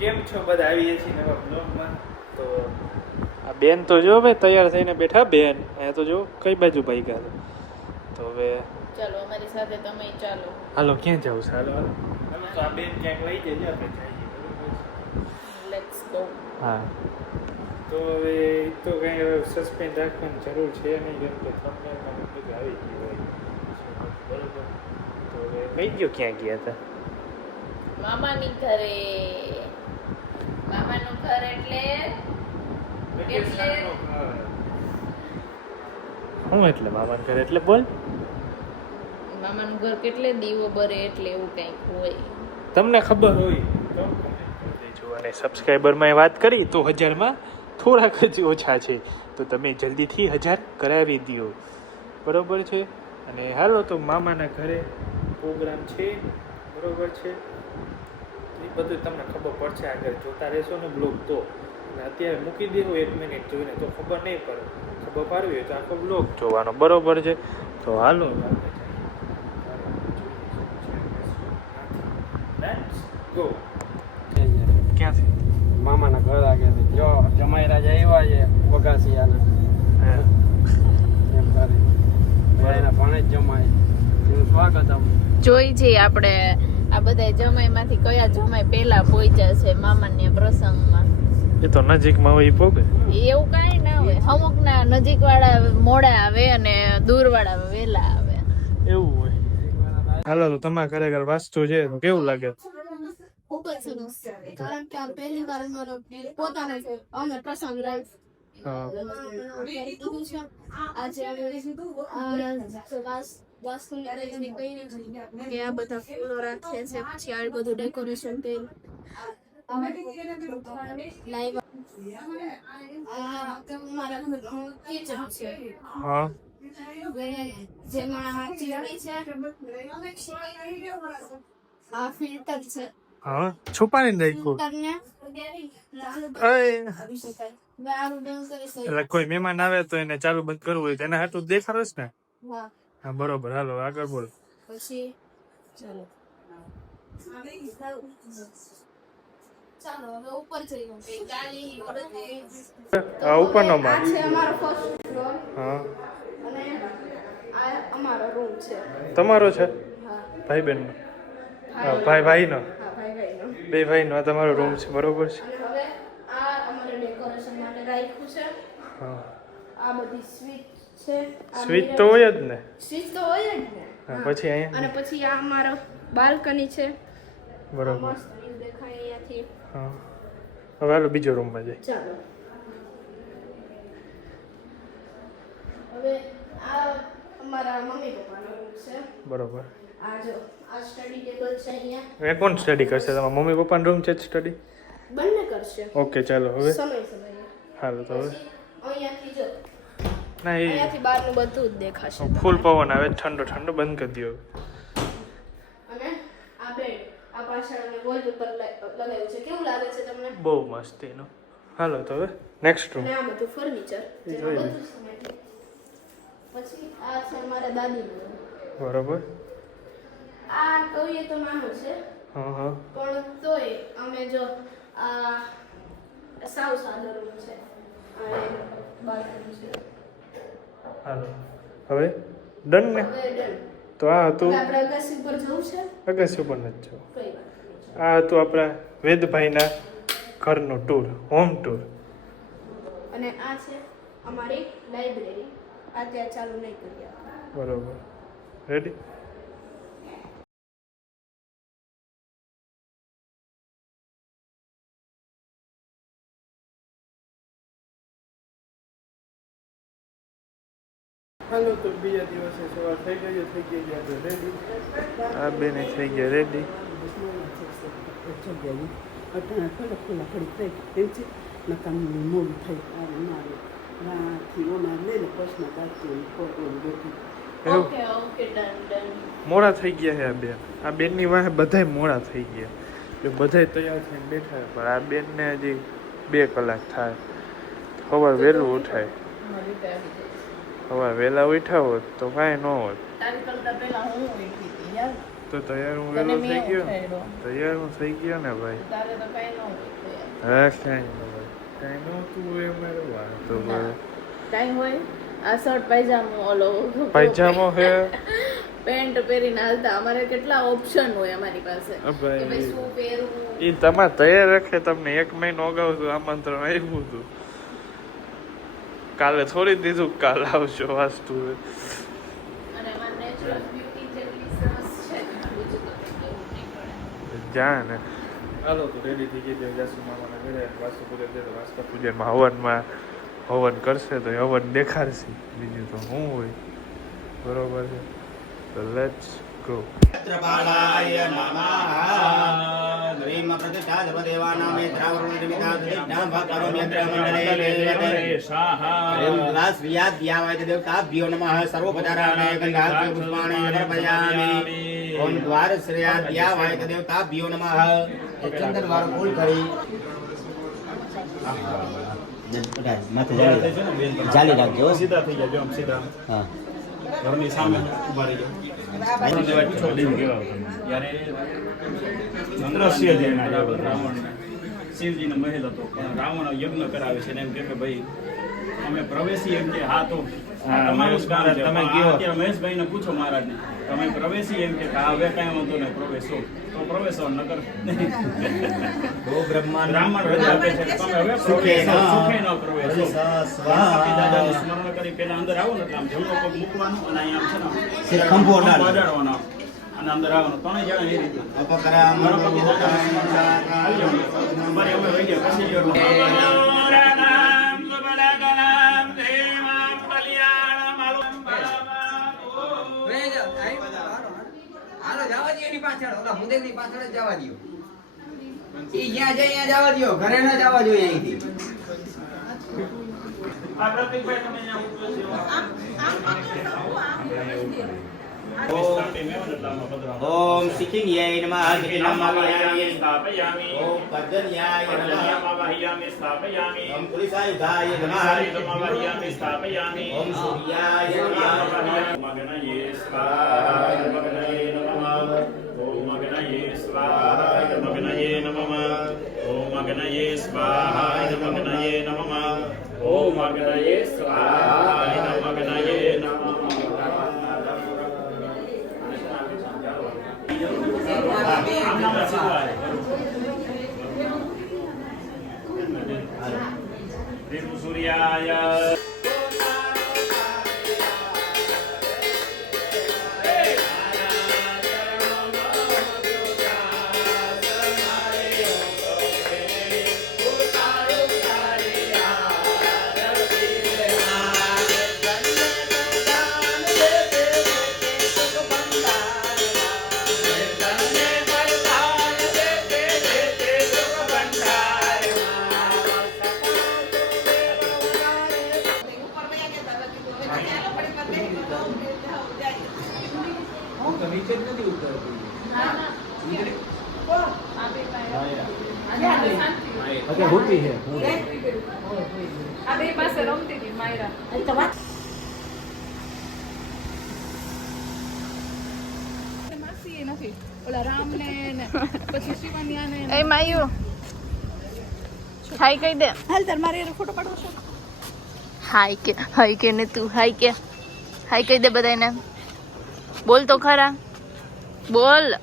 કેમ છો બધા? આવીએ છીએ નવા બ્લોગમાં. તો આ બેન તો જો ભાઈ તૈયાર થઈને બેઠા. બેન અહીંયા તો જો કઈ બાજુ ભાઈ ગયા તો હવે ચાલો અમારી સાથે તમે ચાલો. હાલો ક્યાં જાવ છે? હાલો હાલો તો આ બેન ક્યાંક લઈ જઈએ આપણે જઈએ. Let's go. હા તો હવે તો કંઈ સસ્પેન્સ રાખવાની જરૂર છે નહીં, કેમ કે થંબનેલમાં બધું આવી ગયું હોય બરોબર. તો હવે કઈ ગયો ક્યાં ગયા હતા? મામાની ઘરે. મામાનું ઘર એટલે હું એટલે મામાનું ઘર એટલે બોલ. મામાનું ઘર કેટલે દીવો બરે એટલે એવું કંઈક હોય. તમને ખબર હોય તો કમેન્ટ કરી દેજો. અને સબસ્ક્રાઈબરમાં વાત કરી તો 1000માં થોડાક જ ઓછા છે, તો તમે જલ્દીથી 1000 કરાવી દો બરોબર છે. અને હાલો તો મામાના ઘરે પ્રોગ્રામ છે બરોબર છે. એ બધું તમને ખબર પડશે આગળ જોતા રહેશો ને બ્લોગ તો. અને અત્યારે મૂકી દેવો 1 મિનિટ જોઈને તો ખબર નહીં પડે. ખબર પાડવી હોય તો આખો બ્લોગ જોવાનો બરોબર છે. તો હાલો ગો. ક્યાંથી? મામાના ઘર આગળ જો જમાઈ રાજા આવ્યા છે વગાસિયાના એમ કરે ભાઈના ભણે જ જમાય એનું સ્વાગત આપ જોઈ જઈએ આપણે આ બધા જમાઈમાંથી કયા જમાઈ પહેલા પહોંચ્યા છે મામાના પ્રસંગમાં. એ તો નજીકમાં હોય પોગે. એવું કાંઈ ના હોય, અમુક ના નજીક વાળા મોડા આવે અને દૂર વાળા વહેલા આવે એવું હોય. હાલો તો તમારા ઘરે ઘર વાસ્તુ છે તો કેવું લાગે? ખૂબ જ સરસ, કારણ કે આ પહેલી વાર મારો પોતાનો અમે પ્રસંગ કીધું છે. આજે વાસ્તુની કે આ બધા ફૂલો રાખે છે, પછી આ બધું ડેકોરેશન કરી લાઈવ મારા કિચન છે. હા જેમાં ચીડી છે, આ ફિલ્ટર છે. હા છુપાઈને રાખ્યું. એટલે કોઈ મહેમાન આવે તો એને ચાલુ બંધ કરવું હોય તેના હાટું દેખાડો છે ને? હા બરોબર. હાલો આગળ બોલ. પછી ચાલો હવે ઉપર જઈએ. આ ઉપરનો આ માળ. છે અમારો ફર્સ્ટ ફ્લોર હા અને આ અમારો રૂમ છે. તમારો છે? હા ભાઈ બહેનનો? હા ભાઈનો. હા ભાઈનો. બે ભાઈનો. આ તમારો રૂમ છે બરોબર છે. અને હવે આ અમારે ડેકોરેશન માટે રાખ્યું છે. હા આ બધી સ્વિચ છે. સ્વિચ તો હોય જ ને. સ્વિચ તો હોય જ ને. હા પછી અહીંયા અને પછી આ અમારો બાલ્કની છે. બરોબર. મસ્ત વ્યૂ દેખાય અહીંયાથી. હા હવે હાલો બીજો રૂમમાં જઈએ. ચાલો હવે આ અમારા મમ્મી પપ્પાનો રૂમ છે. બરોબર. આ જો આ સ્ટડી ટેબલ છે અહીંયા. એ કોણ સ્ટડી કરશે? તમારા મમ્મી પપ્પાનો રૂમ છે સ્ટડી? બંને કરશે ઓકે ચાલો હવે સમય સમયે. હાલો તો હવે પછી અહીંયાથી જો ના એ અહીંયાથી બહારનું બધું જ દેખાશે. ફૂલ પવન આવે ઠંડો ઠંડો બંધ કરી દો. અને આ બેડ આ પાછળ અમે વોલપેપર લગાવ્યું છે. કેવું લાગે છે તમને? બહુ મસ્ત એનું. હાલો તો હવે નેક્સ્ટ રૂમ. અને આ બધું ફર્નિચર જેમાં બધું સમાયેલું. પછી આ છે અમારા દાદીનું room. બરોબર. આ કહીએ તો નાનો છે હા હા પણ તોય અમે જો આ સાવ સાદો રૂમ છે. આ બાલ્કની છે. હાલો હવે ડન ને? હવે done. તો આ હતું હવે આપણે અગાસી ઉપર જવું છે. અગસ્ય ઉપર નથી જવું. કઈ વાત નહીં. આ હતું આપણા વેદભાઈના ઘરનું ટૂર, હોમ ટૂર. અને આ છે અમારી લાઇબ્રેરી. આ ત્યાં ચાલુ નહીં કરીએ. બરોબર. રેડી? હાલો તો બીજા દિવસે સવાર થઈ ગઈ આપણે રેડી. આ બેને થઈ ગયા ready. Okay okay done done. મોડા થઈ ગયા છે આ બેન. આ બેનની વાહે બધાય મોડા થઈ ગયા. એ બધાય તૈયાર થઈને બેઠા પણ આ બેનને હજી 2 કલાક થાય. સવાર વહેલું ઉઠાય. સવાર વહેલા ઉઠ્યા હોત તો કાંઈ ન હોત. તારી કરતા પહેલા હું ઉઠી હતી યાર. તો તૈયાર હું તને વહેલો મેં થઈ ગયો. ઉઠાડ્યો. તૈયાર હું થઈ ગયો ને ભાઈ. તારે તો કઈ ન હોય. હા કાંઈ નહોતું એ મારે વાંધો પડે. કાંઈ હોય આ શર્ટ પાયજામો ઓલો પાયજામો હે પેન્ટ પહેરીને હાલતા અમારે કેટલા ઓપ્શન હોય અમારી પાસે કે ભાઈ. ભાઈ શું પહેરવું એ તમારે તૈયાર રાખે તમને 1 મહિનો અગાઉ તો આમંત્રણ આવ્યું હતું. કાલે થોડી દીધું કાલે આવશો વાસ્તુ અને અમારે નેચરલ બ્યુટી જેટલી સરસ છે બીજું તો કંઈ કહેવું નહીં પડે. જા ને હાલો તો રેડી થઈ ગઈ જાસુ મામાના ઘરે વાસ્તુ પૂજન છે તો વાસ્તુ પૂજનમાં હવન કરશે તો હવન દેખાડશે બીજું તો શું હોય બરોબર છે તો લેટ્સ ગો. ક્ષેત્રપાલાય નમઃ હ્રીમ પ્રતિષ્ઠાદેવાનાં મેત્રાવરુણનિમિત્તાદિનાં ભક્તરોમ્ય દ્વાસ્વ્યાદ્યાવાય દેવતાભ્યો નમઃ સર્વોપચારાણય ગંધાભ્યો પુષ્પાણિ સમર્પયામિ ઓમ દ્વારશ્રેયાદ્યાવાય દેવતાભ્યો નમઃ ચંદન વાળો ફૂલ કરી માથે જાલી રાખજો સીધા થઈ જાજો સીધા હા ઘરની સામે ઉભા રહી જાઓ ચંદ્રસ્ય રાવણ શિવજીનો મહેલ હતો પણ રાવણ યજ્ઞ કરાવે છે ને એમ કે ભાઈ અમે પ્રવેશી એમ કે હા તો તમારું કામ છે તમે અત્યારે મહેશભાઈને પૂછો મહારાજને તમે પ્રવેશી એમ કે હા હવે કાંઈ વાંધો નહીં પ્રવેશો તો પ્રવેશો નકર ઓ બ્રહ્માંડ બ્રાહ્મણ રજા આપે છે તમે હવે સુખે ન પ્રવેશો દાદાનું સ્મરણ કરી પહેલા અંદર આવો ને એટલે આમ જમણો પગ મૂકવાનું અને અહીંયા આમ છે ને ખંભો અડાડવાનો અને અંદર આવવાનું ત્રણેય જણા એ રીતના ગણપતિ દાદાનું સ્મરણ આવી જવાનું અમારે અમે રહી ગયા પછી ઘરે ના જવા જોઈએ અહીંથી ઓમ સિકિન્યાય નમઃ સિકિન્નામાવયામિ સ્થાપયામિ ઓમ પદ્ધન્યાય નમઃ સ્થાપયામિ ઓમ પુલિસાયુધાય નમઃ સ્થાપયામિ ઓમ સૂર્યાય નમઃ મગનયે સ્વાહા મગનયે નમઃ ઓમ મગનયે સ્વાહા મગનયે નમઃ ઓમ મગનયે સ્વાહા મગનયે નમઃ ઓમ મગનયે સ્વાહા મગનયે નમઃ સૂર્યાય હોતી છે આ બે પાસે રમતી હતી માયરા એ માયુ હાય કહી દે હાલ તાર મારે એનો ફોટો પાડવો છે હાય કે ને તું હાય કહી દે બધાને બોલ તો ખરા બોલ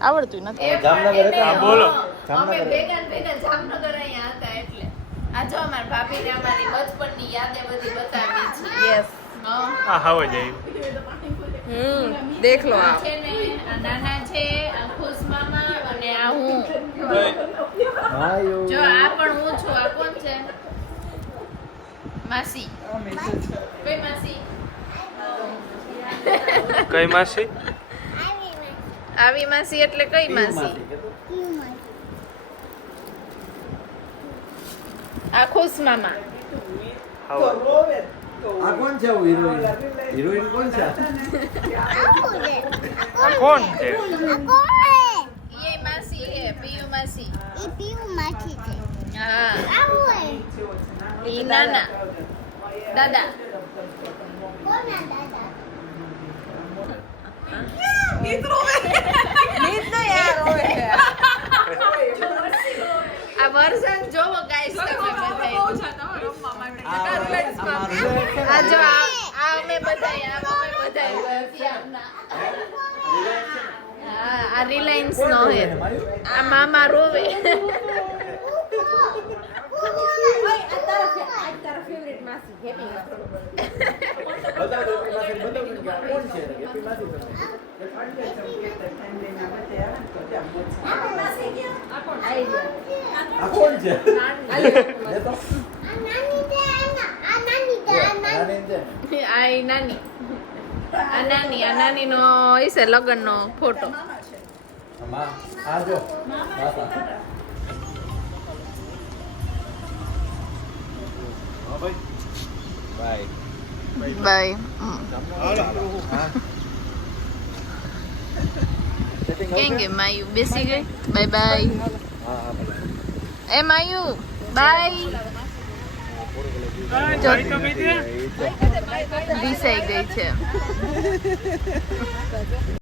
આવડતું નથી જામનગર હતા હા બોલો અમે ભેગા જામનગર અહીંયા હતા એટલે આ જો અમાર ભાભીને અમારી બચપનની યાદે બધી બતાવી છે યસ હા હાવ જ આવ્યું દેખ લો આ છે ને આ નાના છે આ ખુશ મામા અને આ હું જો આ પણ હું છું આ કોણ છે માસી કઈ માસી કઈ માસી આવી માસી એટલે કઈ માસી આ ખુશ મામા હાવ આ કોણ છે હિરોઈન હિરોઈન કોણ છે આ કોણ છે ये मासी है पीयू मासी એ પીવું માછી છે हाँ આવું હોય ये नाना दादा કોના દાદા આ વર્ઝન જોવો ગાઈસ તમે બધાય આ જો આ અમે બધાય આ રિલાયન્સ નો હે આ મામા રોવે આ નાની નો હશે લગ્ન નો ફોટો બાય કેમ કે માયુ બેસી ગઈ બાય બાય એ માયુ બાય દિસાઈ ગઈ છે